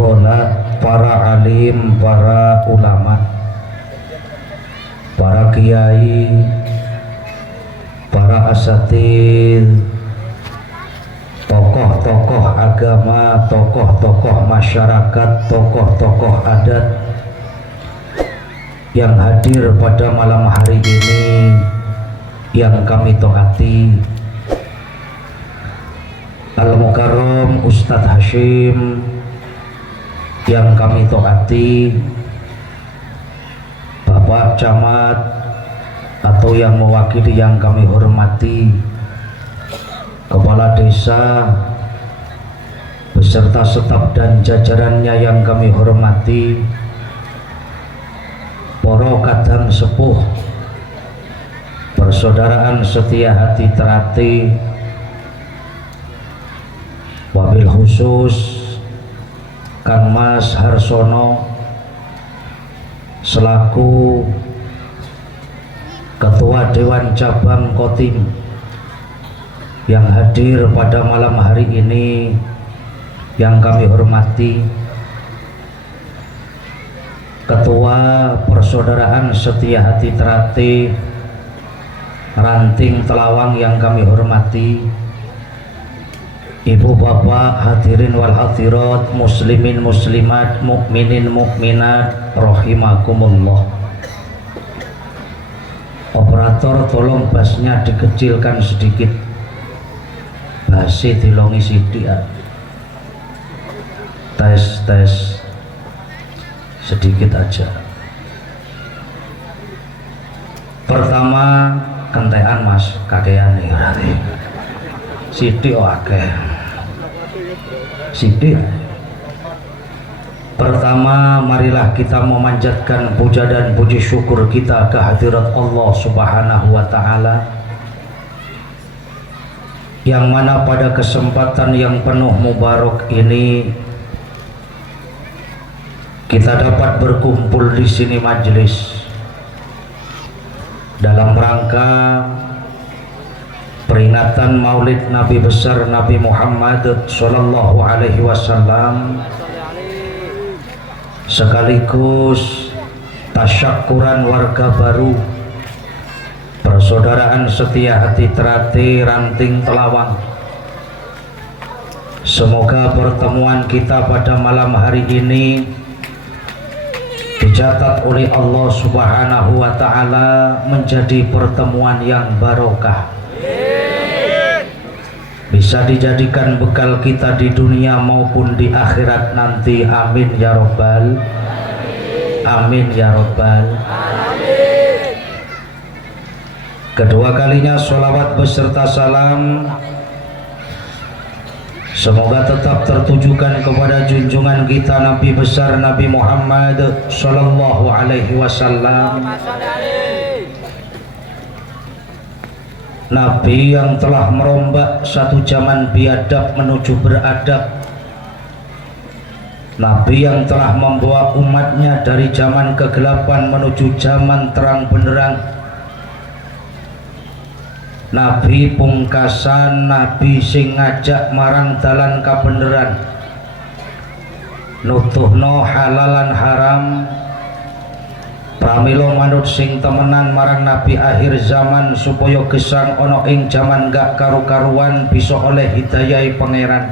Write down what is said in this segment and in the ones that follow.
para alim, para ulama, para kiai, para asatidz, tokoh-tokoh agama, tokoh-tokoh masyarakat, tokoh-tokoh adat yang hadir pada malam hari ini yang kami taati. Al-Mukarram Ustadz Hashim yang kami taati, Bapak Camat atau yang mewakili yang kami hormati, Kepala Desa beserta staf dan jajarannya yang kami hormati, para kadang sepuh, persaudaraan setia hati terati, wabil khusus Kang Mas Harsono selaku Ketua Dewan Cabang Kotim yang hadir pada malam hari ini yang kami hormati, Ketua Persaudaraan Setia Hati Terati Ranting Telawang yang kami hormati, Ibu bapak hadirin wal hadirat, muslimin muslimat, mukminin mukminat rahimakumullah. Operator tolong bassnya dikecilkan sedikit, bassnya dilongi sidik ya. Tes sedikit aja. Pertama kentean mas kakean nih berarti sidik akeh sidik. Pertama marilah kita memanjatkan puja dan puji syukur kita kehadirat Allah Subhanahu wa Ta'ala, yang mana pada kesempatan yang penuh mubarak ini kita dapat berkumpul di sini majelis dalam rangka peringatan Maulid Nabi besar Nabi Muhammad Sallallahu Alaihi Wasallam, sekaligus tasyakuran warga baru Persaudaraan Setia Hati Terati Ranting Telawang. Semoga pertemuan kita pada malam hari ini dicatat oleh Allah Subhanahu wa Ta'ala menjadi pertemuan yang barokah, bisa dijadikan bekal kita di dunia maupun di akhirat nanti. Amin ya robbal amin ya robbal. Kedua kalinya sholawat beserta salam semoga tetap tertujukan kepada junjungan kita Nabi besar Nabi Muhammad Sallallahu Alaihi Wasallam, Nabi yang telah merombak satu zaman biadab menuju beradab, Nabi yang telah membawa umatnya dari zaman kegelapan menuju zaman terang benderang, Nabi pungkasan, Nabi sing ngajak marang dalan kabeneran, nutuhno halalan haram, pramila manut sing temenan marang Nabi akhir zaman supaya gesang ono ing zaman gak karu-karuan bisa oleh hidayah pangeran.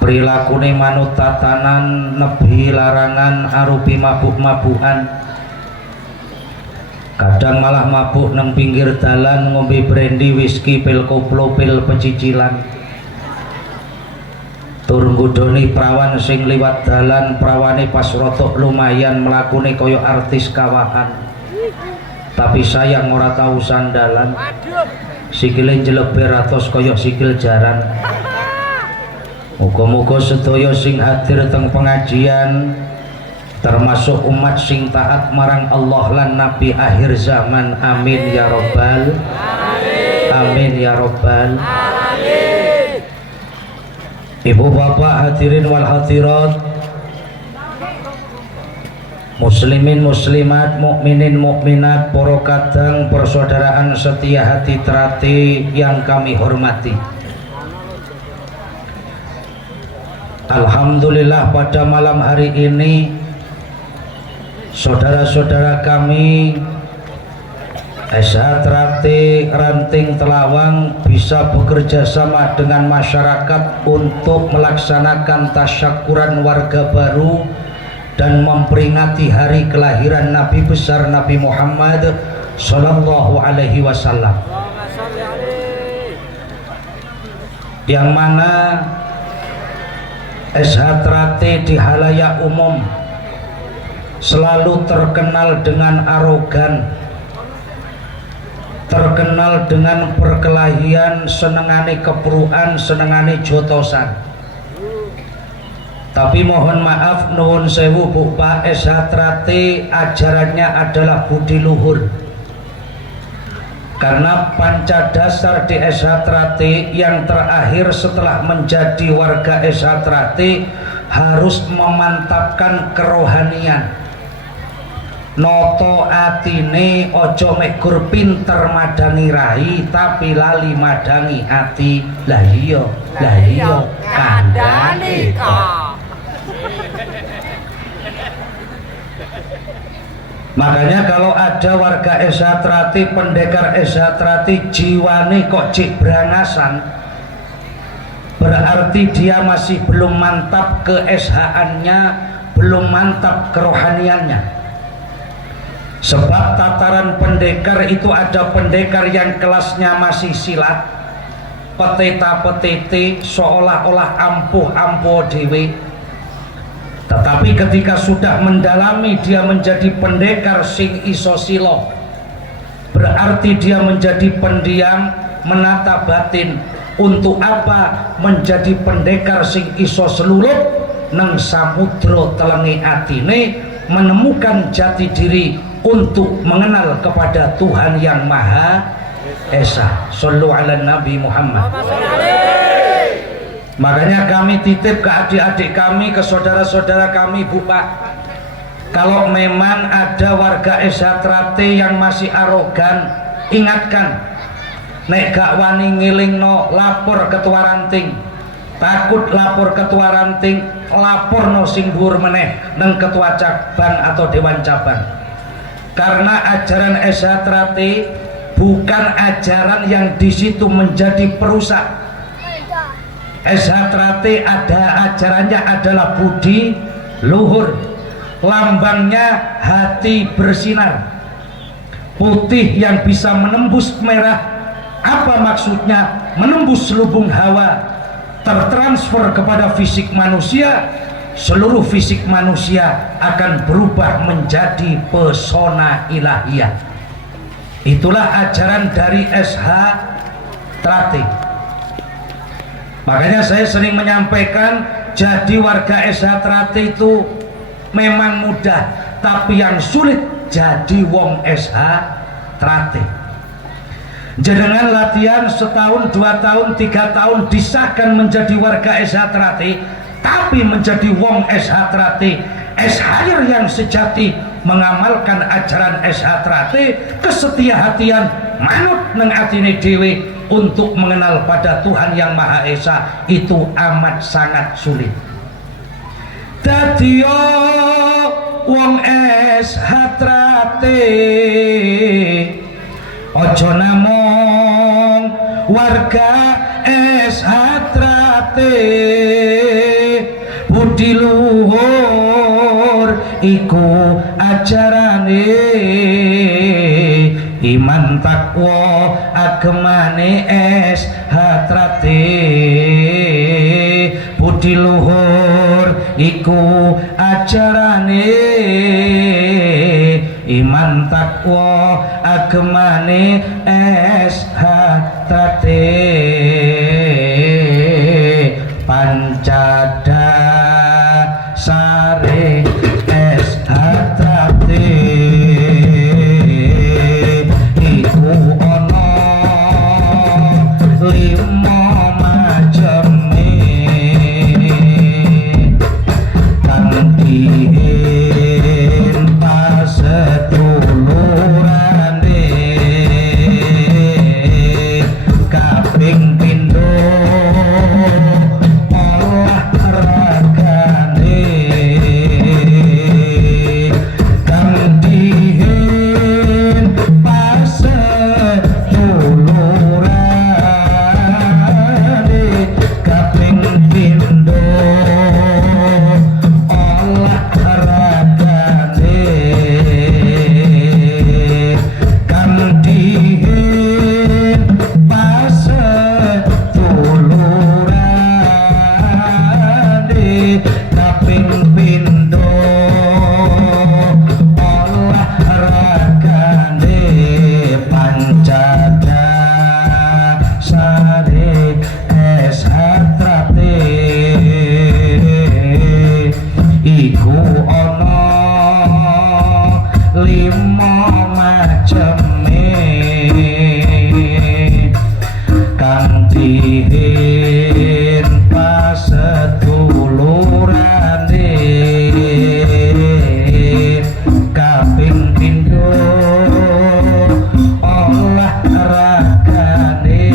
Prilakune manut tatanan, nebi larangan arupi mabuk-mabukan, kadang malah mabuk nang pinggir dalan, ngombe brandy, whisky, pil koplo, pil pecicilan, tur nggodhoni prawan sing liwat dalan, prawane pas rotok lumayan melakune koyo artis kawahan, tapi sayang ora tau sandalan, sikile jeleber atos koyo sikil jaran. Muga-muga sedaya sing hadir teng pengajian termasuk umat sing taat marang Allah lan Nabi akhir zaman. Amin ya robbal amin ya robbal. Ibu bapak hadirin wal hadirat, muslimin muslimat, mukminin mukminat, para kadang persaudaraan setia hati terati yang kami hormati. Alhamdulillah pada malam hari ini saudara-saudara kami SH Trate Ranting Telawang bisa bekerja sama dengan masyarakat untuk melaksanakan tasyakuran warga baru dan memperingati hari kelahiran Nabi besar Nabi Muhammad Sallallahu Alaihi Wasallam, yang mana SH Trate di halayak umum selalu terkenal dengan arogan, terkenal dengan perkelahian, senengane keperuan, senengane jotosan. Tapi mohon maaf, nuwun sewu Bu Pak, SH Trate ajarannya adalah budi luhur. Karena panca dasar di SH Trate yang terakhir setelah menjadi warga SH Trate harus memantapkan kerohanian. Noto atine ojo mekur pinter madangi rai tapi lali madangi ati. Lah iya kandhane kok. Makanya kalau ada warga SH Trate, pendekar SH Trate jiwane kok cik brangasan, berarti dia masih belum mantap ke SH-annya, belum mantap kerohaniannya. Sebab tataran pendekar itu ada pendekar yang kelasnya masih silat, peteta-petete, seolah-olah ampuh-ampuh dewe. Tetapi ketika sudah mendalami, dia menjadi pendekar sing iso silo, berarti dia menjadi pendiam, menata batin. Untuk apa menjadi pendekar sing iso seluruh nang samudra telenge atine, menemukan jati diri untuk mengenal kepada Tuhan yang Maha Esa. Shallu ala Nabi Muhammad. Makanya kami titip ke adik-adik kami, ke saudara-saudara kami, Bu Pak, kalau memang ada warga SH Trate yang masih arogan, ingatkan, nek gak wani ngilingno lapor ketua ranting, takut lapor ketua ranting, lapor no sing dhuwur meneh nang ketua cabang atau dewan cabang. Karena ajaran SH Trate bukan ajaran yang di situ menjadi perusak. SH Trate ada ajarannya adalah budi luhur, lambangnya hati bersinar putih yang bisa menembus merah. Apa maksudnya? Menembus lubung hawa, tertransfer kepada fisik manusia, seluruh fisik manusia akan berubah menjadi pesona ilahiyah. Itulah ajaran dari SH Trate. Makanya saya sering menyampaikan, jadi warga SH Trate itu memang mudah, tapi yang sulit jadi wong SH Trate. Jenengan latihan setahun, 2 tahun, 3 tahun disahkan menjadi warga SH Trate, tapi menjadi wong SH Trate, SH yang sejati, mengamalkan ajaran SH Trate, kesetiahatian manut nang atine dhewe untuk mengenal pada Tuhan yang Maha Esa, itu amat sangat sulit. Dadi wong SH Trate ojo namung warga SH Trate, budi luhur iku ajarane, iman takwa agemane SH Trate, budi luhur iku ajarane, iman takwa agemane SH Trate. Pancada sare SH Trate iku ana 5 maceme, kang diin pasedulurane kaping maceme kang dihin pasedulurane kaping pindho olahragane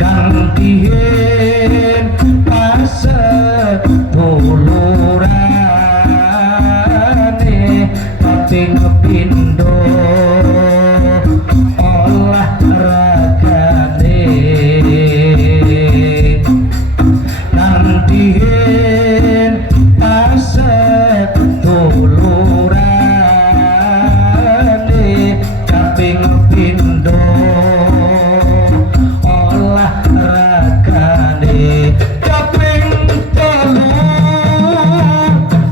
kang dihin pasedulurane kaping pindho olahragane kang dihin pasedulurane kaping pindho olahragane kaping telu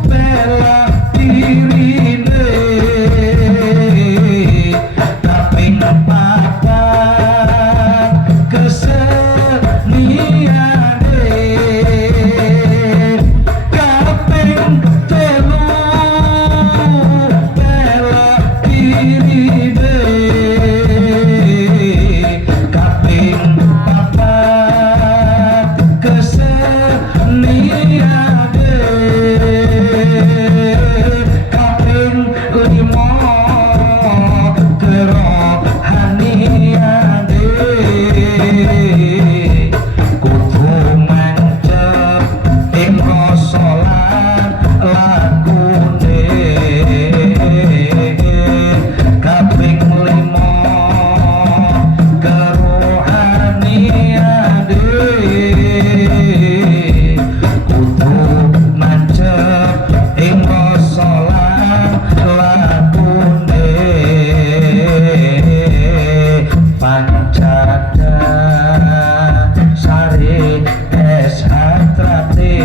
bela dirine kaping papat keseniane kaping telu bela dirine kaping papat keseniane kaping lima kerohaniane kudu mancep ing rasa lan lagune kaping lima kerohaniane kudu mancep ing rasa lan lagune pancada sari es hatrate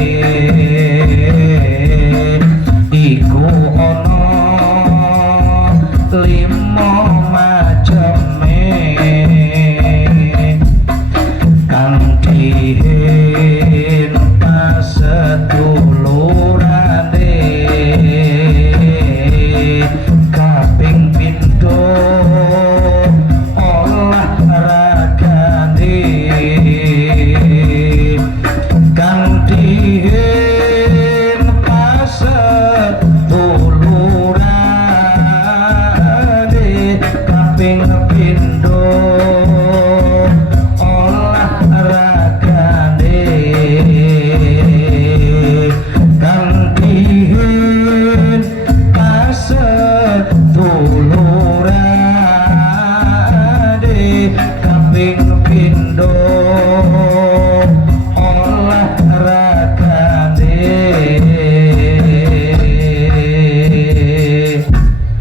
iku ono limo maceme kang dihin pasedulurane kaping pindho olahragane kang dihin pasedulurane kaping pindho olahragane kang dihin pasedulurane kaping pindho olahragane.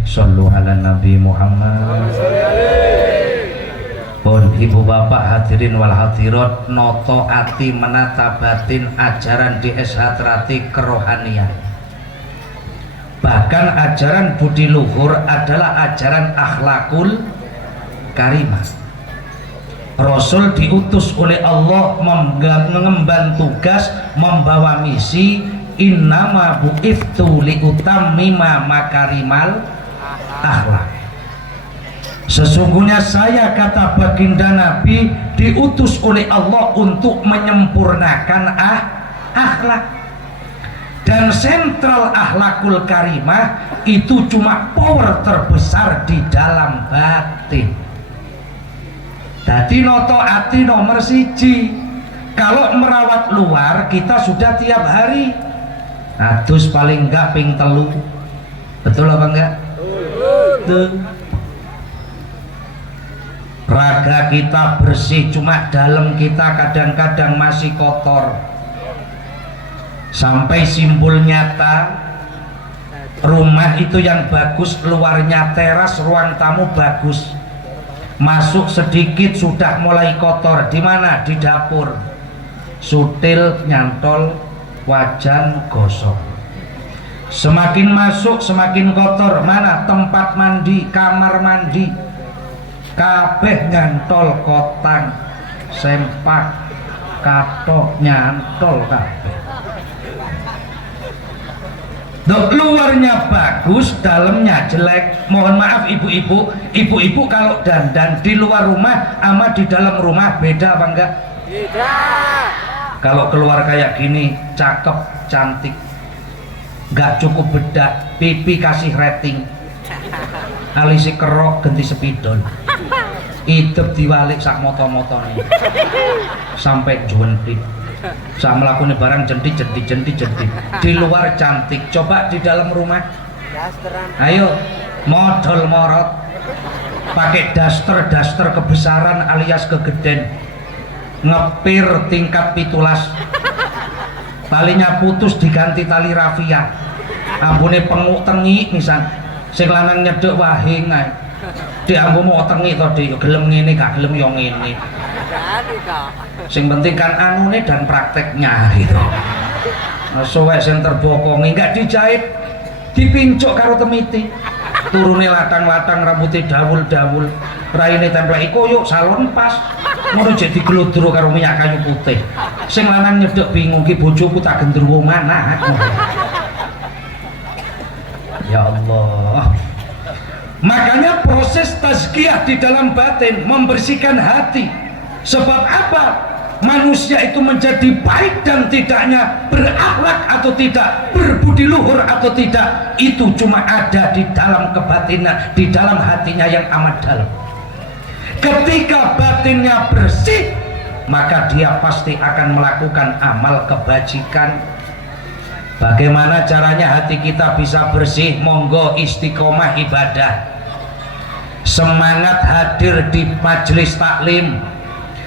Sallu ala Nabi Muhammad. Pun ibu bapak hadirin wal hadirat, noto ati menata batin ajaran DS Hadrati kerohanian. Bahkan ajaran budi luhur adalah ajaran akhlakul karimah. Rasul diutus oleh Allah mengemban tugas, membawa misi, innama bu'ithtu liutammima makarimal akhlak. Sesungguhnya saya, kata baginda Nabi, diutus oleh Allah untuk menyempurnakan akhlak. Dan sentral akhlakul karimah itu cuma power terbesar di dalam batin. Jadi noto ati nomor siji. Kalau merawat luar kita sudah tiap hari. Adus paling enggak ping telu. Betul apa enggak? Betul. Raga kita bersih, cuma dalam kita kadang-kadang masih kotor. Sampai simbol nyata rumah itu yang bagus, luarnya teras, ruang tamu bagus. Masuk sedikit sudah mulai kotor. Di mana? Di dapur. Sutil nyantol, wajan gosok. Semakin masuk semakin kotor. Mana? Tempat mandi, kamar mandi, kabeh nyantol kotang, sempak, katok nyantol kabeh. Dok, luarnya bagus, dalamnya jelek. Mohon maaf ibu-ibu, ibu-ibu kalau dandan di luar rumah sama di dalam rumah beda apa enggak? Beda. Kalau keluar kayak gini, cakep, cantik, nggak cukup bedak, pipi kasih rating, alisi kerok ganti sepidol, hidup diwalik sak moto-motonya sampai juwentit. Saya melakukan barang jentit. Di luar cantik, coba di dalam rumah. Ayo, modal morot, pakai daster kebesaran alias kegeden, ngepir tingkat 17, talinya putus diganti tali rafia, ambune penguk tengi misal, sing lanang nyedek wahing ae. Di ambu mau tengi to Dik, gelem ngene gak gelem yo ngene. Sing penting kan anune dan prakteknya gitu. Suwek sing terbokongi enggak dijahit, dipincuk karo temiti. Turune latang-latang, rambutnya dawul-dawul, raine templeki koyok salon pas. Ngono jadi glodro karo minyak kayu putih. Sing lanang nyedek bingung ki bojoku tak gendruwo mana. Ya Allah. Makanya proses tazkiyah di dalam batin, membersihkan hati. Sebab apa? Manusia itu menjadi baik dan tidaknya, berakhlak atau tidak, berbudi luhur atau tidak, itu cuma ada di dalam kebatinan, di dalam hatinya yang amat dalam. Ketika batinnya bersih, maka dia pasti akan melakukan amal kebajikan. Bagaimana caranya hati kita bisa bersih? Monggo istiqomah ibadah, semangat hadir di majelis taklim,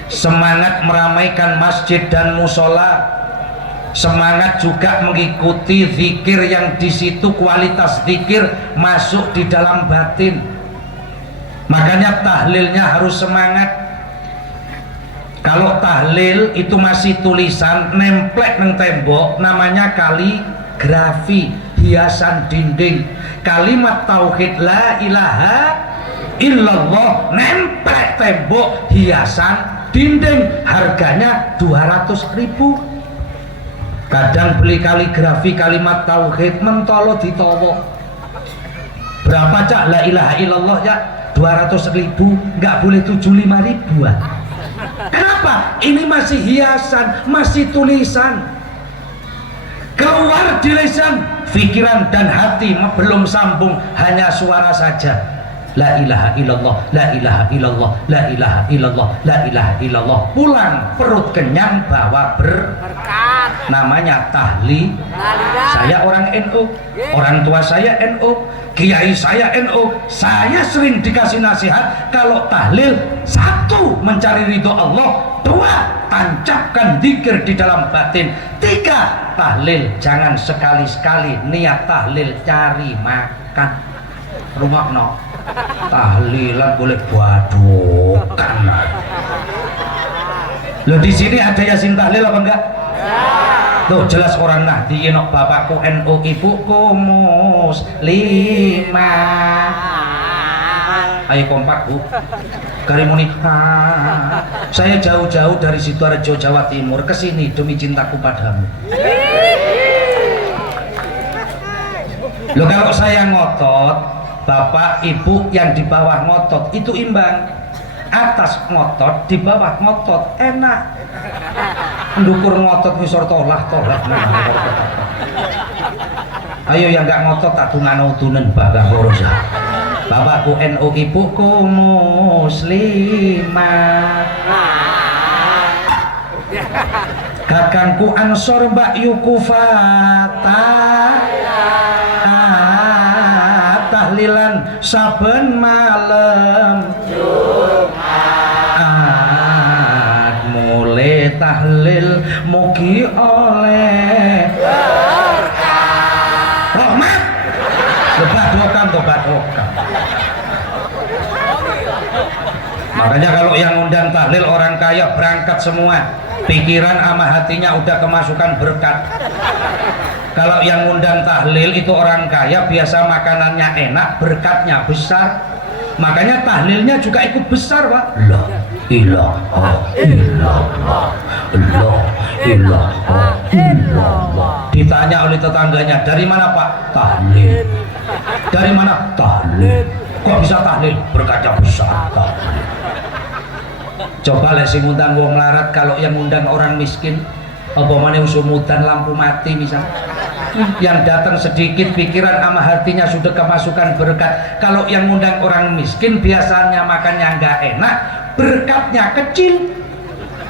semangat meramaikan masjid dan musola, semangat juga mengikuti zikir yang di situ kualitas zikir masuk di dalam batin. Makanya tahlilnya harus semangat. Kalau tahlil itu masih tulisan nemplek neng tembok, namanya kaligrafi, hiasan dinding. Kalimat tauhid la ilaha illallah nemplek tembok, hiasan dinding, harganya 200.000. Kadang beli kaligrafi kalimat tauhid mentolo ditowo. Berapa cak la ilaha illallah ya? 200.000, nggak boleh 75.000. Kenapa? Ini masih hiasan, masih tulisan. Keluar di lisan, pikiran dan hati belum sambung, hanya suara saja. La ilaha illallah, la ilaha illallah, la ilaha illallah, la ilaha illallah. Pulang perut kenyang, bawa berkat. Namanya tahlil. Saya orang NU, orang tua saya NU, kiai saya NU. Saya sering dikasih nasihat kalau tahlil, satu, mencari ridho Allah, dua, tancapkan zikir di dalam batin, tiga, tahlil jangan sekali-sekali niat tahlil cari makan. Rumah no tahlilan boleh badokan. Loh di sini ada yasin tahlil apa enggak? Tuh jelas orang Nahdiyin, bapakku NU, ibuku muslimah. Ayo kompak Bu. Karimuni, saya jauh-jauh dari Sidoarjo Jawa Timur ke sini demi cintaku padamu. Loh kalau saya ngotot, bapak ibu yang di bawah ngotot itu imbang. Atas ngotot, di bawah ngotot, enak. Ndukur ngotot ngisor tolak. Ayo yang nggak ngotot tak tungano utunen bagang boros. Bapakku NU, ibuku muslimah. Kakangku Ansor, Mbak Yuku Fatah. Tahlilan saben malam Jumat, mulai tahlil mugi oleh berkah rahmat. Tobat dokam. Makanya kalau yang undang tahlil orang kaya berangkat semua, pikiran sama hatinya udah kemasukan berkat. Kalau yang undang tahlil itu orang kaya, biasa makanannya enak, berkatnya besar. Makanya tahlilnya juga ikut besar, Pak. La ilaha illallah, la ilaha illallah. Ditanya oleh tetangganya, dari mana Pak? Tahlil. Dari mana? Tahlil. Kok bisa tahlil? Berkaca besar. Tahlil. Coba lek sing ngundang wong larat, kalau yang ngundang orang miskin, apa maneh usumudan lampu mati misal. Yang datang sedikit pikiran sama hatinya sudah kemasukan berkat. Kalau yang ngundang orang miskin biasanya makannya nggak enak, berkatnya kecil,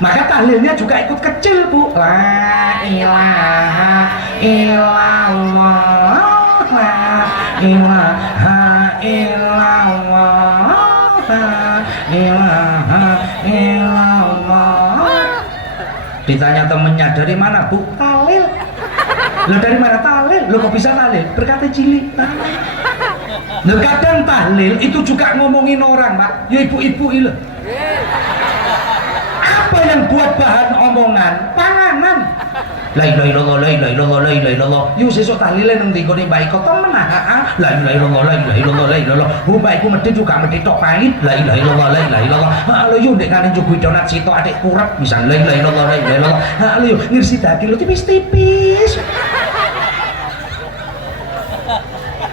maka tahlilnya juga ikut kecil, Bu. La ilaha illallah, la ilaha illallah, la ilaha illallah. Ditanya temennya, dari mana Bu? Tahlil. Lo dari mana? Tahlil. Lo kok bisa tahlil? Berkata cilik. Lo kadang tahlil itu juga ngomongin orang, Pak. Ya ibu-ibu itu. Apa yang buat bahan omongan? Panganan. La ilaha illallah, la ilaha illallah, la ilaha illallah. Yo sesuk tahlile nang ndi kene Mbak Iko temen ah. La ilaha illallah, la ilaha illallah, la ilaha illallah. Mbak Iko medhit juga medhit tok pahit. La ilaha illallah, la ilaha illallah. Halo yo ndek ngene njubu donat sitok adik kurep misal la ilaha illallah, la ilaha illallah. Halo yo ngirsi dadi lo tipis-tipis.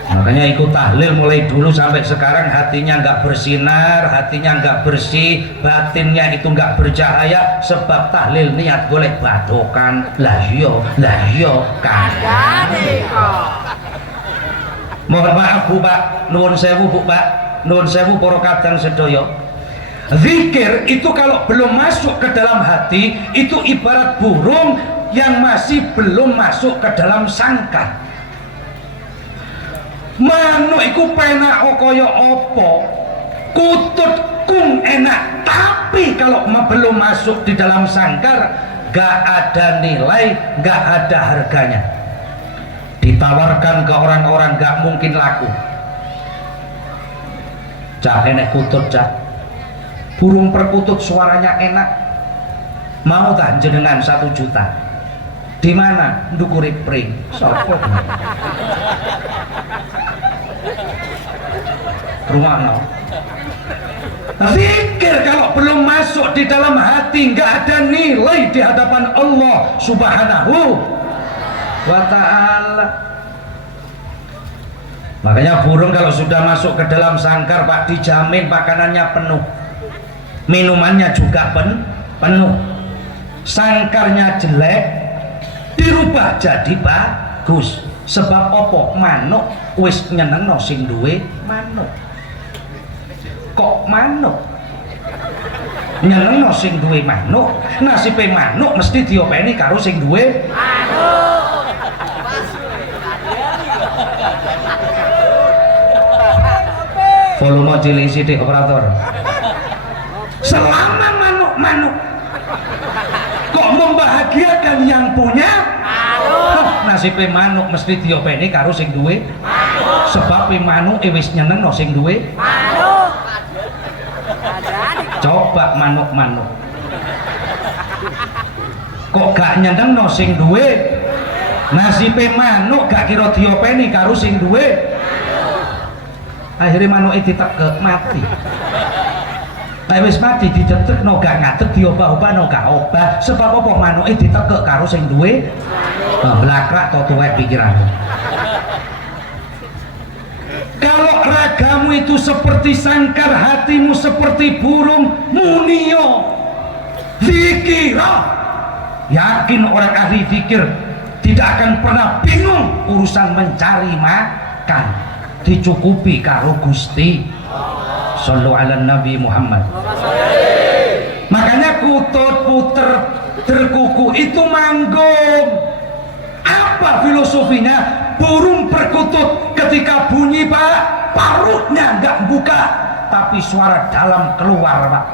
Makanya ikut tahlil mulai dulu sampai sekarang hatinya nggak bersinar, hatinya nggak bersih, batinnya itu nggak bercahaya, sebab tahlil niat golek badokan. Lah yo kagak. Mohon maaf Bu Pak, nuwun sewu Bu Pak, nuwun sewu para kadang sedaya. Zikir itu kalau belum masuk ke dalam hati itu ibarat burung yang masih belum masuk ke dalam sangkar. Manuk iku penak kaya apa, kutut kung enak, tapi kalau belum masuk di dalam sangkar gak ada nilai, gak ada harganya. Ditawarkan ke orang-orang gak mungkin laku. Cah enek kutut cah, burung perkutut suaranya enak, mau tak jenengan 1 juta? Di mana? Ndukuri pring. Sopo? Rumah no. Zikir kalau belum masuk di dalam hati nggak ada nilai di hadapan Allah Subhanahu wa ta'ala. Makanya burung kalau sudah masuk ke dalam sangkar Pak, dijamin makanannya penuh, minumannya juga penuh. Sangkarnya jelek dirubah jadi bagus. Sebab opo? Manuk wis nyenengno sing duwe manuk. Kok manuk nyenengno sing duwe manuk, nasibe manuk mesti diopeni karo sing duwe manuk. Volume cilik sithik operator. Selama manuk kok membahagiakan yang punya nasibe manuk mesti diopeni karo sing duwe manuk. Sebab manuk wis nyenengno sing duwe manuk. Coba manuk kok gak nyenengno sing duwe, nasibe manuk gak kira diopeni karo sing duwe, akhirnya manuk ditekek mati. Nek wis mati didetekno gak ngadeg, diobah-obahno gak obah. Sebab apa? Manuke ditekek karo sing duwe blakrak to tuwek pikiranmu. Kalau ragamu itu seperti sangkar, hatimu seperti burung, munio zikira. Yakin orang ahli zikir tidak akan pernah bingung urusan mencari makan, dicukupi karo Gusti. Sallu ala Nabi Muhammad. Makanya kutut puter terkuku itu manggung. Apa filosofinya? Burung perkutut ketika bunyi Pak, parutnya nggak buka, tapi suara dalam keluar Pak.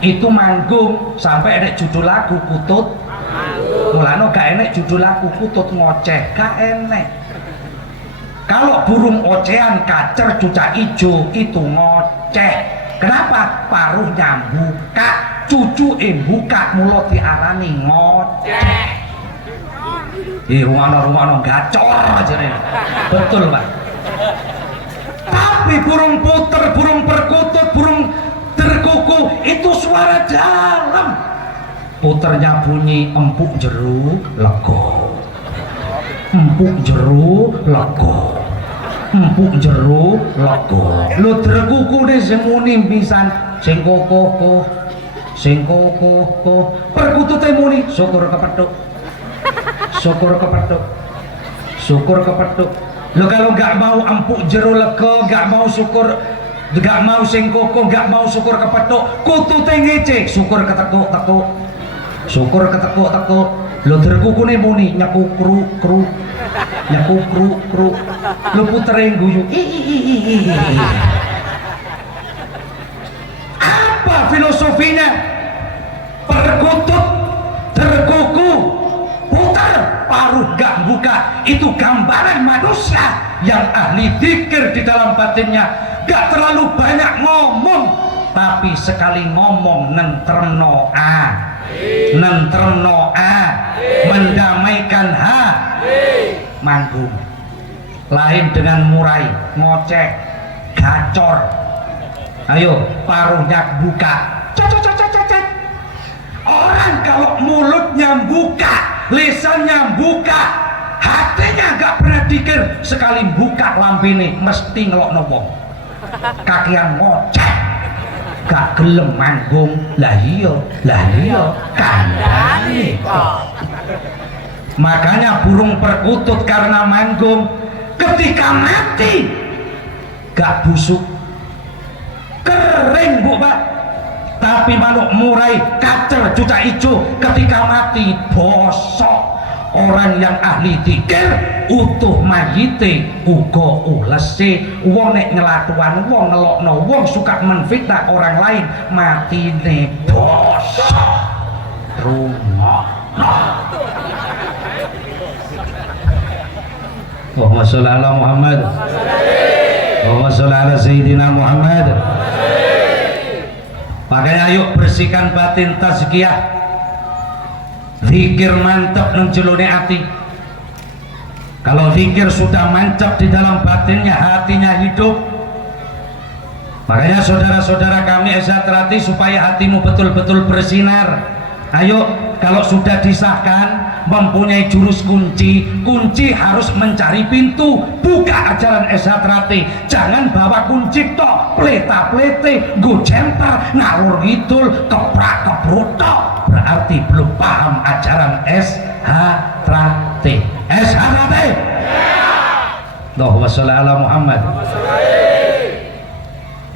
Itu manggung. Sampai ada judul lagu kutut. Mulano gak enek judul lagu kutut ngoceh, gak enek. Kalau burung ocehan kacer cuca ijo itu ngoceh. Kenapa? Paruhnya buka, cucu buka, mulut diarani ngoceh. Rumah-rumah gacor aja nih. Betul Pak. Tapi burung puter, burung perkutut, burung terkuku itu suara dalam. Puternya bunyi empuk jeruk lego. empuk jero lego, empuk jero lego. Lho drekukune sing muni pisan sing kokoh sing kokoh perkutute muni syukur kepethuk, syukur kepethuk, syukur kepethuk. Lho kalau nggak mau empuk jero lego, nggak mau syukur, nggak mau sing kokoh, nggak mau syukur kepethuk, kutute ngece syukur ketekuk-tekuk, syukur ketekuk-tekuk. Lho drekukune muni nyekuk kru nyekuk kru lho putere guyu apa filosofinya? Perkutut terkuku putar paruh gak buka, itu gambaran manusia yang ahli dzikir di dalam batinnya gak terlalu banyak ngomong, tapi sekali ngomong nentremno nentremno mendamaikan manggung. Lain dengan murai ngoceh gacor. Ayo paruhnya buka. Orang kalau mulutnya buka, lisannya buka, hatinya gak pernah dikir, sekali buka lampine mesti ngelokno wong. Kakian ngoceh, gak gelem manggung. Lah iya kandhane kok. Makanya burung perkutut karena manggung ketika mati gak busuk, kering bu pak. Tapi manuk murai kacer juta ijo ketika mati bosok. Orang yang ahli dzikir utuh mayite uga ulese. Wong nek ngelatuan wong ngelokno wong suka menfitnah orang lain matine bosok. Rungokno. Allahumma sholli ala Muhammad. Allahumma sholli ala Sayyidina Muhammad. Makanya ayo bersihkan batin tazkiyah, zikir mantap nang jelone ati. Kalau zikir sudah mantap di dalam batinnya, hatinya hidup. Makanya saudara-saudara kami Esatrati, supaya hatimu betul-betul bersinar, ayo kalau sudah disahkan mempunyai jurus kunci, kunci harus mencari pintu. Buka ajaran Esatrati, jangan bawa kunci tok, pleta-plete, go jemper, ngalur ngidul, keprak kebrotok, berarti belum paham ajaran Esatrati. Esatrati. Allahumma sholli ala Muhammad.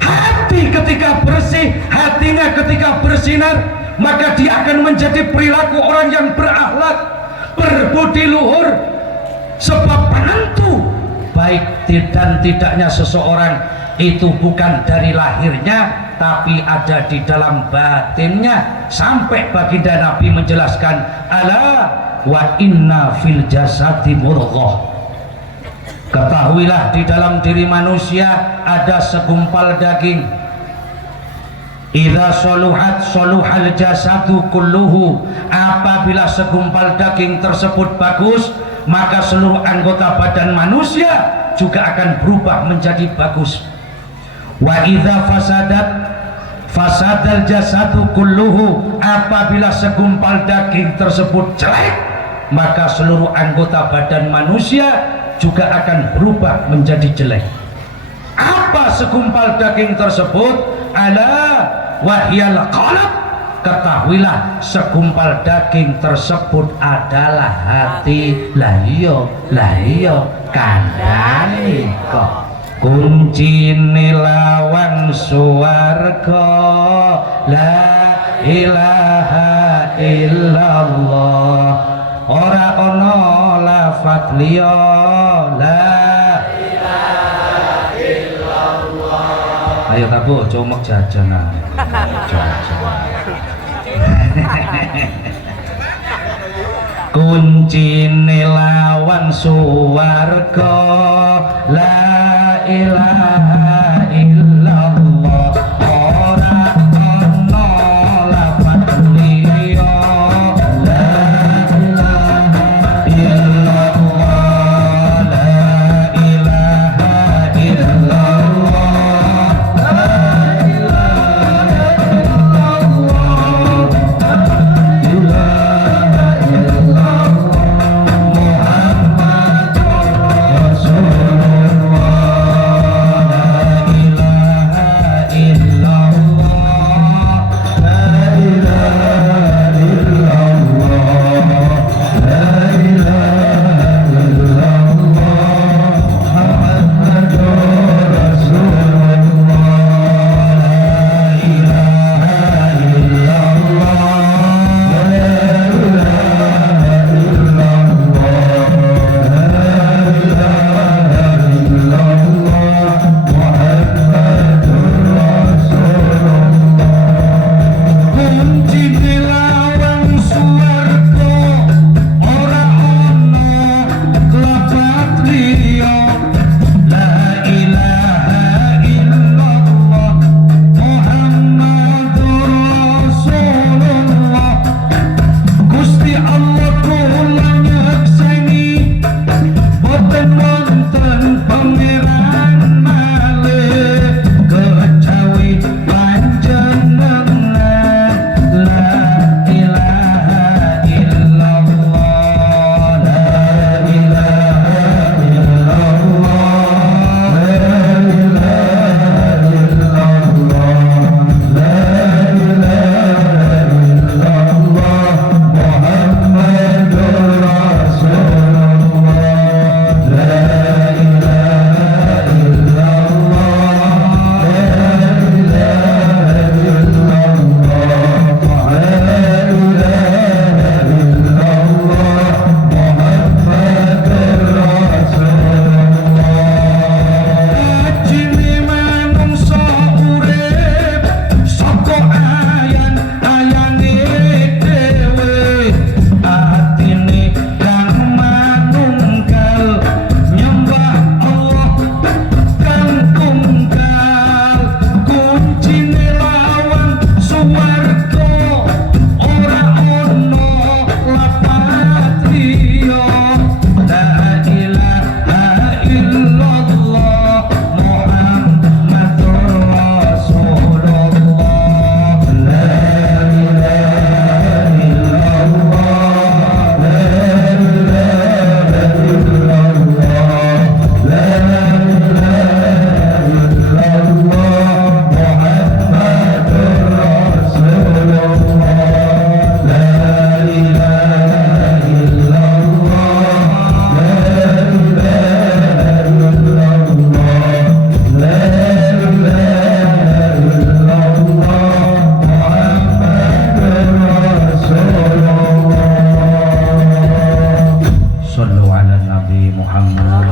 Hati ketika bersih, hatinya ketika bersinar, maka dia akan menjadi perilaku orang yang berakhlak, berbudi luhur. Sebab penentu baik dan tidaknya seseorang itu bukan dari lahirnya, tapi ada di dalam batinnya. Sampai baginda Nabi menjelaskan, ala wa inna fil jasadi mudghah. Ketahuilah di dalam diri manusia ada segumpal daging. Idza saluhat saluhal jasadu kulluhu. Apabila segumpal daging tersebut bagus, maka seluruh anggota badan manusia juga akan berubah menjadi bagus. Wa idza fasadal jasadu kulluhu. Apabila segumpal daging tersebut jelek, maka seluruh anggota badan manusia juga akan berubah menjadi jelek. Apa segumpal daging tersebut? Ala wahyal qalb. Ketahuilah segumpal daging tersebut adalah hati. Lah iya kandhane kok. Kuncine lawang swarga la ilaha illallah. Ora ana lafaz liya la ilaha illallah. Ayo kabu comek jajanan. Kuncine lawan suwarga la ilaha illallah. Ora ana lafaz liya la ilaha illallah. La ilaha illallah. La ilaha illallah. Muhammad.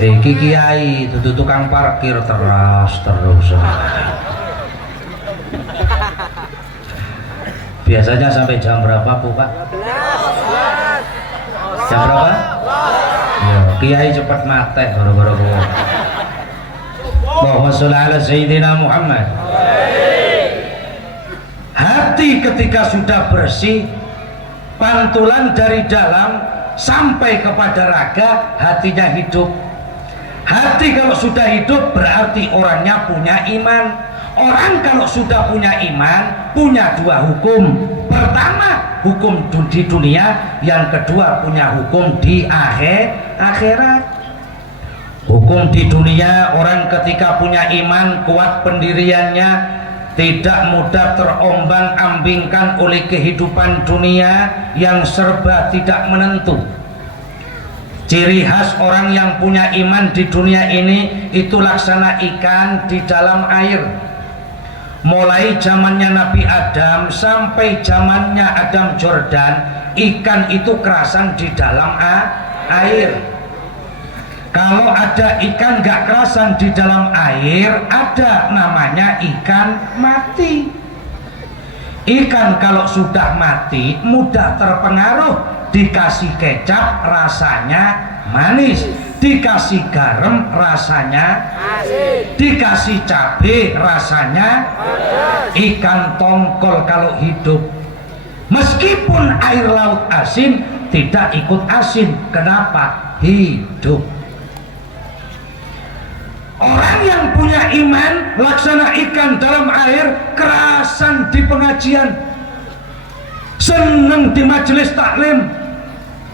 Iki kiai dudu tukang parkir terus. Biasanya sampai jam berapa Bu Pak? Jam berapa? Ya, kiai cepat mati gara-gara gua. Allahumma sholli ala sayyidina Muhammad. Hati ketika sudah bersih, pantulan dari dalam sampai kepada raga, hatinya hidup. Hati kalau sudah hidup berarti orangnya punya iman. Orang kalau sudah punya iman punya dua hukum. Pertama hukum di dunia, yang kedua punya hukum di akhirat. Hukum di dunia, orang ketika punya iman kuat pendiriannya, tidak mudah terombang-ambingkan oleh kehidupan dunia yang serba tidak menentu. Ciri khas orang yang punya iman di dunia ini itu laksana ikan di dalam air. Mulai zamannya Nabi Adam sampai zamannya Adam Jordan, ikan itu kerasan di dalam air. Kalau ada ikan gak kerasan di dalam air, ada namanya ikan mati. Ikan kalau sudah mati mudah terpengaruh, dikasih kecap rasanya manis, dikasih garam rasanya asin, dikasih cabai rasanya pedas. Ikan tongkol kalau hidup, meskipun air laut asin, tidak ikut asin. Kenapa? Hidup. Orang yang punya iman laksana ikan dalam air, kerasan di pengajian, seneng di majelis taklim,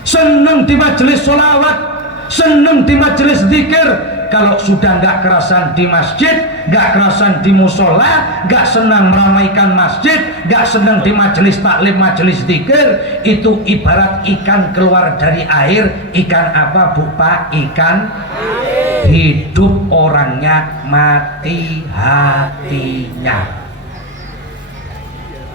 seneng di majelis sholawat, seneng di majelis zikir. Kalau sudah nggak kerasan di masjid, nggak kerasan di musola, nggak senang meramaikan masjid, nggak senang di majelis taklim, majelis zikir, itu ibarat ikan keluar dari air. Ikan apa Bu Pak? Ikan hidup, orangnya mati hatinya.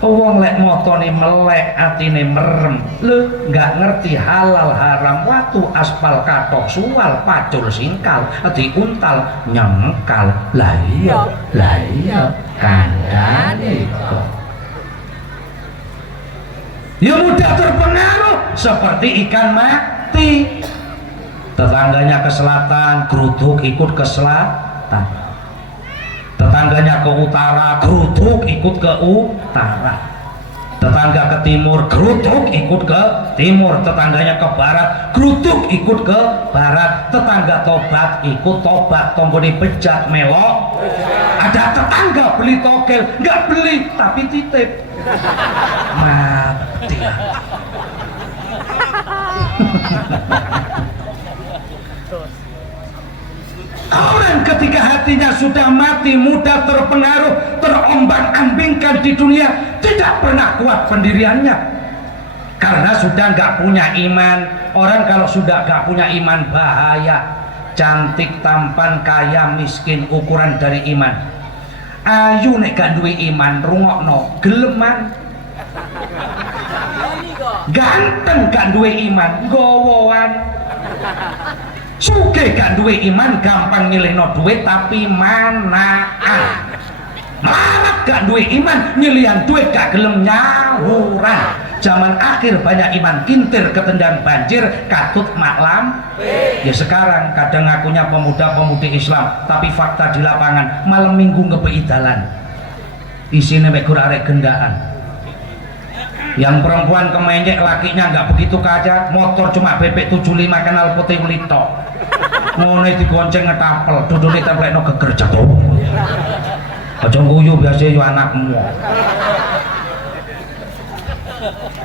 Wong lek motone melek, atine merem, lu nggak ngerti halal haram. Waktu aspal katok suwal, pacul singkal, diuntal nyengkal. Lah iya kandhane kok. Ya mudah terpengaruh seperti ikan mati. Tetangganya ke selatan, geruduk ikut ke selatan. Tetangganya ke utara, geruduk ikut ke utara. Tetangga ke timur, geruduk ikut ke timur. Tetangganya ke barat, geruduk ikut ke barat. Tetangga tobat ikut tobat. Tombone bejat melok. Ada tetangga beli togel, nggak beli tapi titip. Mati. Orang ketika hatinya sudah mati, mudah terpengaruh, terombang-ambingkan di dunia, tidak pernah kuat pendiriannya karena sudah nggak punya iman. Orang kalau sudah nggak punya iman bahaya. Cantik, tampan, kaya, miskin, ukuran dari iman. Ayu nek gak duwe iman, rungokno geleman. Ganteng gak duwe iman, gowoan. Sugih gak duwe iman, gampang nyilihno duit tapi manaan. Melarat gak duwe iman, nyilihan duit gak gelem nyawuran. Zaman akhir banyak iman kintir ketendang banjir, katut maklam. Ya sekarang kadang ngakunya pemuda-pemudi Islam, tapi fakta di lapangan malam minggu ngebei dalan. Isine mek gur arek gendaan. Yang perempuan kemenyek, lakinya nggak begitu kaca, motor cuma bebek 75 kenal putih melito. Ngono digonceng ngetapel, dudune templekno geger jatuh. Aja guyu biasa yo anakmu.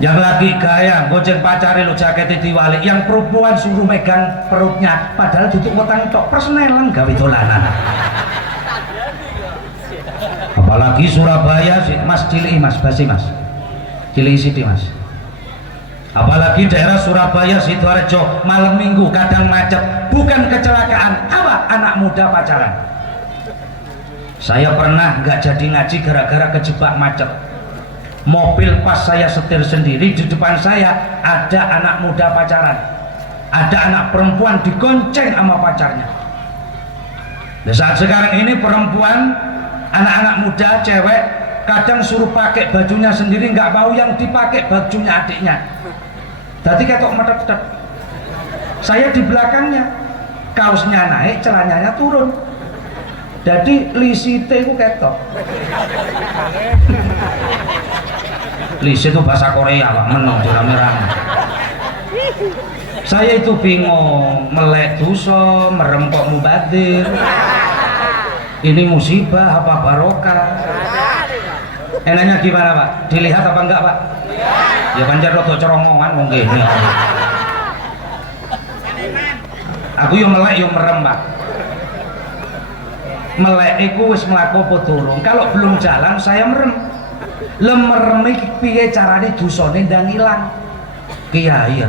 Yang lagi gaya gonceng pacare lo jakete diwalik, yang perempuan suruh megang perutnya, padahal duduk wetang tok persnelan gawe dolanan. Apalagi Surabaya sih, Mas cilik Mas, basi Mas. Cilik sithik Mas. Apalagi daerah Surabaya, Sidoarjo, malam minggu kadang macet, bukan kecelakaan, apa anak muda pacaran. Saya pernah nggak jadi ngaji gara-gara kejebak macet. mobil pas saya setir sendiri, di depan saya ada anak muda pacaran, ada anak perempuan digonceng sama pacarnya. Nah, saat sekarang ini perempuan, anak-anak muda, cewek kadang suruh pakai bajunya sendiri, nggak mau yang dipakai bajunya adiknya. Tadi ketok medek-medek. Saya di belakangnya, kaosnya naik, celananya turun. Jadi lisite ku ketok. Lise itu bahasa Korea, Pak, menong rame-rame. Saya itu bingung, melek dosa, merem kok mubadir. Ini musibah apa barokah? Enaknya gimana, Pak? Dilihat apa enggak, Pak? Ya panjar rada cerongongan wong kene. Aku yo melek yo merem, Pak. Melek iku wis mlaku apa durung? Kalau belum jalan saya merem. Lemerem iki piye carane dosane ndang ilang? Kiai ya.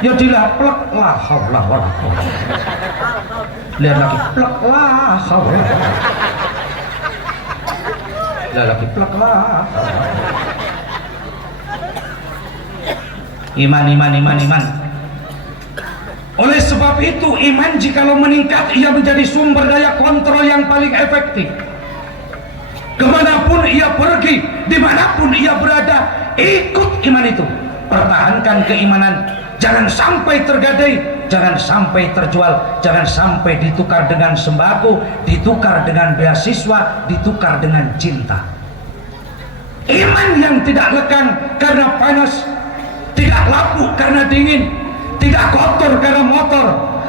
Ya dilaplek la haula wala quwwata. Lihat lagi plek la haula. Lihat lagi plek la. Iman. Oleh sebab itu iman jikalau meningkat ia menjadi sumber daya kontrol yang paling efektif. Kemanapun ia pergi, dimanapun ia berada, ikut iman itu. Pertahankan keimanan, jangan sampai tergadai, jangan sampai terjual, jangan sampai ditukar dengan sembako, ditukar dengan beasiswa, ditukar dengan cinta. Iman yang tidak lekang karena panas, tidak lapuk karena dingin, tidak kotor karena motor,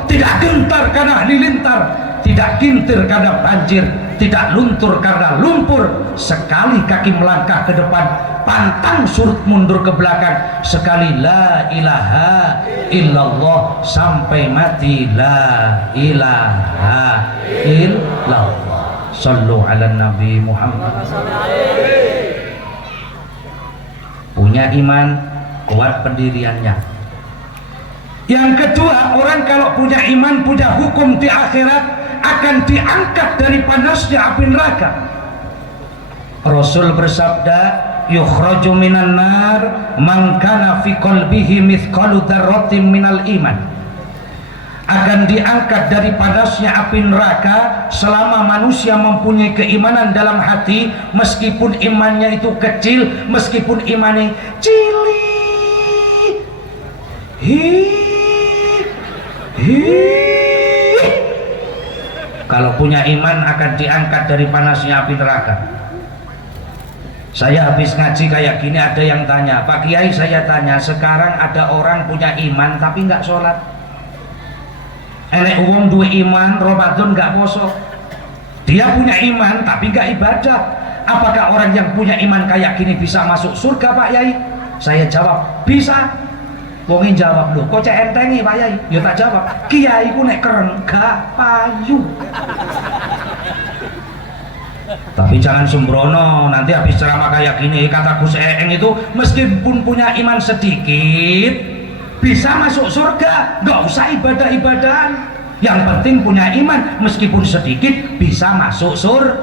tidak gentar karena halilintar, tidak kintir karena banjir, tidak luntur karena lumpur. Sekali kaki melangkah ke depan, pantang surut mundur ke belakang. Sekali la ilaha illallah sampai mati la ilaha illallah. Sallu ala Nabi Muhammad. Punya iman, kuat pendiriannya. Yang kedua, orang kalau punya iman, punya hukum di akhirat, akan diangkat dari panasnya api neraka. Rasul bersabda, yukhraju minan nar man kana fi qalbihi mithqalu dzarratin minal iman. Akan diangkat dari panasnya api neraka selama manusia mempunyai keimanan dalam hati, meskipun imannya itu kecil, meskipun imannya cilik. Kalau punya iman akan diangkat dari panasnya api neraka. Saya habis ngaji kayak gini, ada yang tanya, Pak Kiai, saya tanya, sekarang ada orang punya iman tapi nggak sholat. Enek wong duwe iman, Ramadan nggak poso. Dia punya iman tapi nggak ibadah. Apakah orang yang punya iman kayak gini bisa masuk surga, Pak Yai? Saya jawab, bisa. Wongin jawab, loh kok cek entengi Pak Yai? Ya tak jawab, kiai ku nek keren gak payu. Tapi jangan sembrono, nanti habis ceramah kayak gini kata Gus Eeng itu, meskipun punya iman sedikit bisa masuk surga, gak usah ibadah-ibadahan. Yang penting punya iman, meskipun sedikit bisa masuk surga.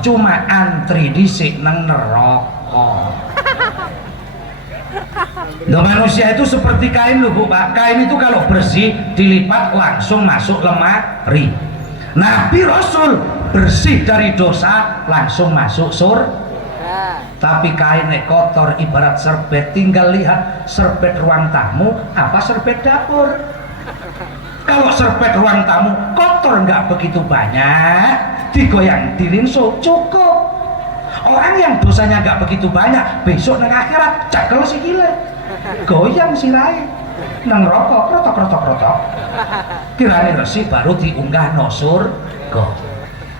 Cuma antri disik nang neraka. Nah, manusia itu seperti kain loh Bu, Pak. Kain itu kalau bersih dilipat langsung masuk lemari. Nabi Rasul bersih dari dosa langsung masuk surga. Tapi kain kotor ibarat serbet, tinggal lihat serbet ruang tamu apa serbet dapur. Kalau serbet ruang tamu kotor nggak begitu banyak, digoyang dirinso cukup. Orang yang dosanya nggak begitu banyak, besok nang akhirat cakel si gile, goyang si rai, nang rokok rotok. Kirani resik baru diunggah no surga.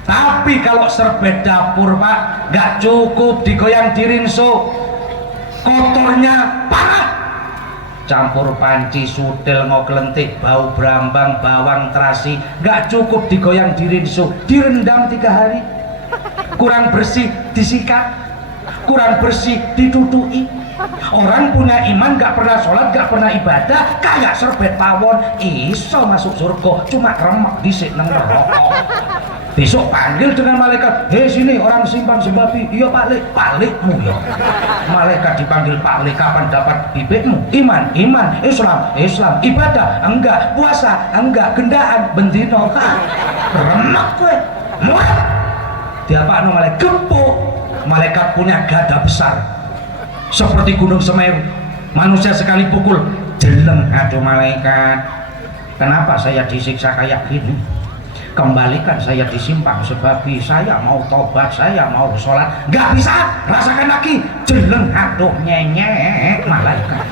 Tapi kalau serbet dapur Pak, nggak cukup digoyang dirinso, kotornya parah. Campur panci, sudel, ngoklentik, bau brambang, bawang terasi, nggak cukup digoyang dirinso, direndam 3 hari. Kurang bersih disikat, kurang bersih ditutuki. Orang punya iman gak pernah sholat, gak pernah ibadah, kayak serbet pawon iso masuk surga, cuma remek disik nang neraka. Besok panggil dengan malaikat, hei sini orang simpan sebabi. Iya Pak Lek, Pak Lekmu ya. Malaikat dipanggil Pak Lek, kapan dapat bibitmu? Iman, iman, Islam, Islam, ibadah, enggak, puasa, enggak, gendaan, bendino. Remek gue, muat. Dia Pak no malaikat gempuk. Malaikat punya gada besar, seperti gunung Semeru. Manusia sekali pukul, jeleng. Aduh malaikat, kenapa saya disiksa kayak gini? Kembalikan saya disimpang sebabi, saya mau tobat, saya mau sholat. Gak bisa, rasakan lagi, jeleng. Aduh nyenyek malaikat.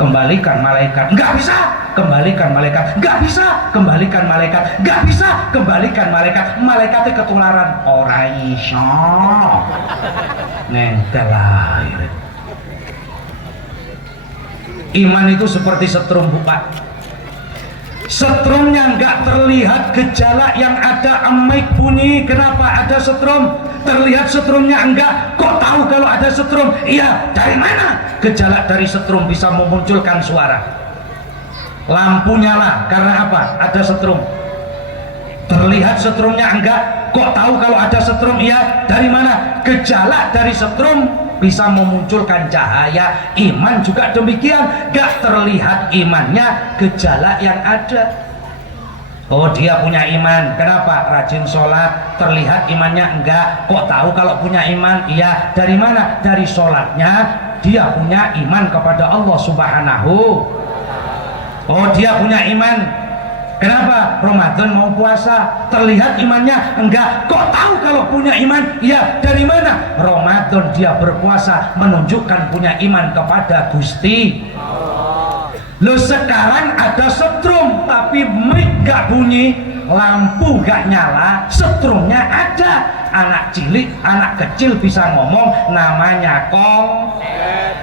Kembalikan malaikat, gak bisa. Kembalikan malaikat, gak bisa. Kembalikan malaikat, gak bisa. Kembalikan malaikat, malaikatnya ketularan. Ora iso nengkel lahir. Iman itu seperti setrum Pak. Setrumnya nggak terlihat gejala, yang ada emik bunyi. Kenapa ada setrum? Terlihat setrumnya enggak. Kok tahu kalau ada setrum? Iya, dari mana? Gejala dari setrum bisa memunculkan suara. Lampu nyala, karena apa? Ada setrum. Terlihat setrumnya enggak. Kok tahu kalau ada setrum? Iya, dari mana? Gejala dari setrum bisa memunculkan cahaya. Iman juga demikian, gak terlihat imannya, gejala yang ada. Oh dia punya iman, kenapa? Rajin sholat, terlihat imannya enggak. Kok tahu kalau punya iman? Iya, dari mana? Dari sholatnya dia punya iman kepada Allah Subhanahu. Oh dia punya iman, kenapa? Ramadan mau puasa, terlihat imannya enggak. Kok tahu kalau punya iman? Ya, dari mana? Ramadan dia berpuasa, menunjukkan punya iman kepada Gusti. Lo sekarang ada setrum tapi mic gak bunyi, lampu gak nyala, setrumnya ada. Anak cilik, anak kecil bisa ngomong, namanya kong.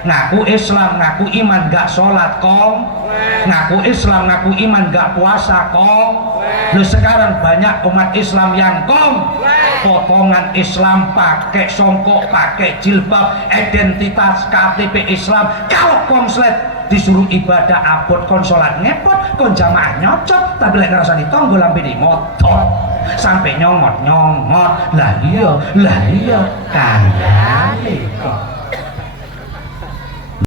Ngaku Islam, ngaku iman, gak sholat kong. Ngaku Islam, ngaku iman, gak puasa kong. Lu sekarang banyak umat Islam yang kong, potongan Islam, pakai songkok, pakai jilbab, identitas KTP Islam. Kalau konslet disuruh ibadah abot, kon sholat ngepot, kon jamaah nyocok, tapi lek ngerasa ditonggo lampe di motor sampai nyongot lah iya kaya kok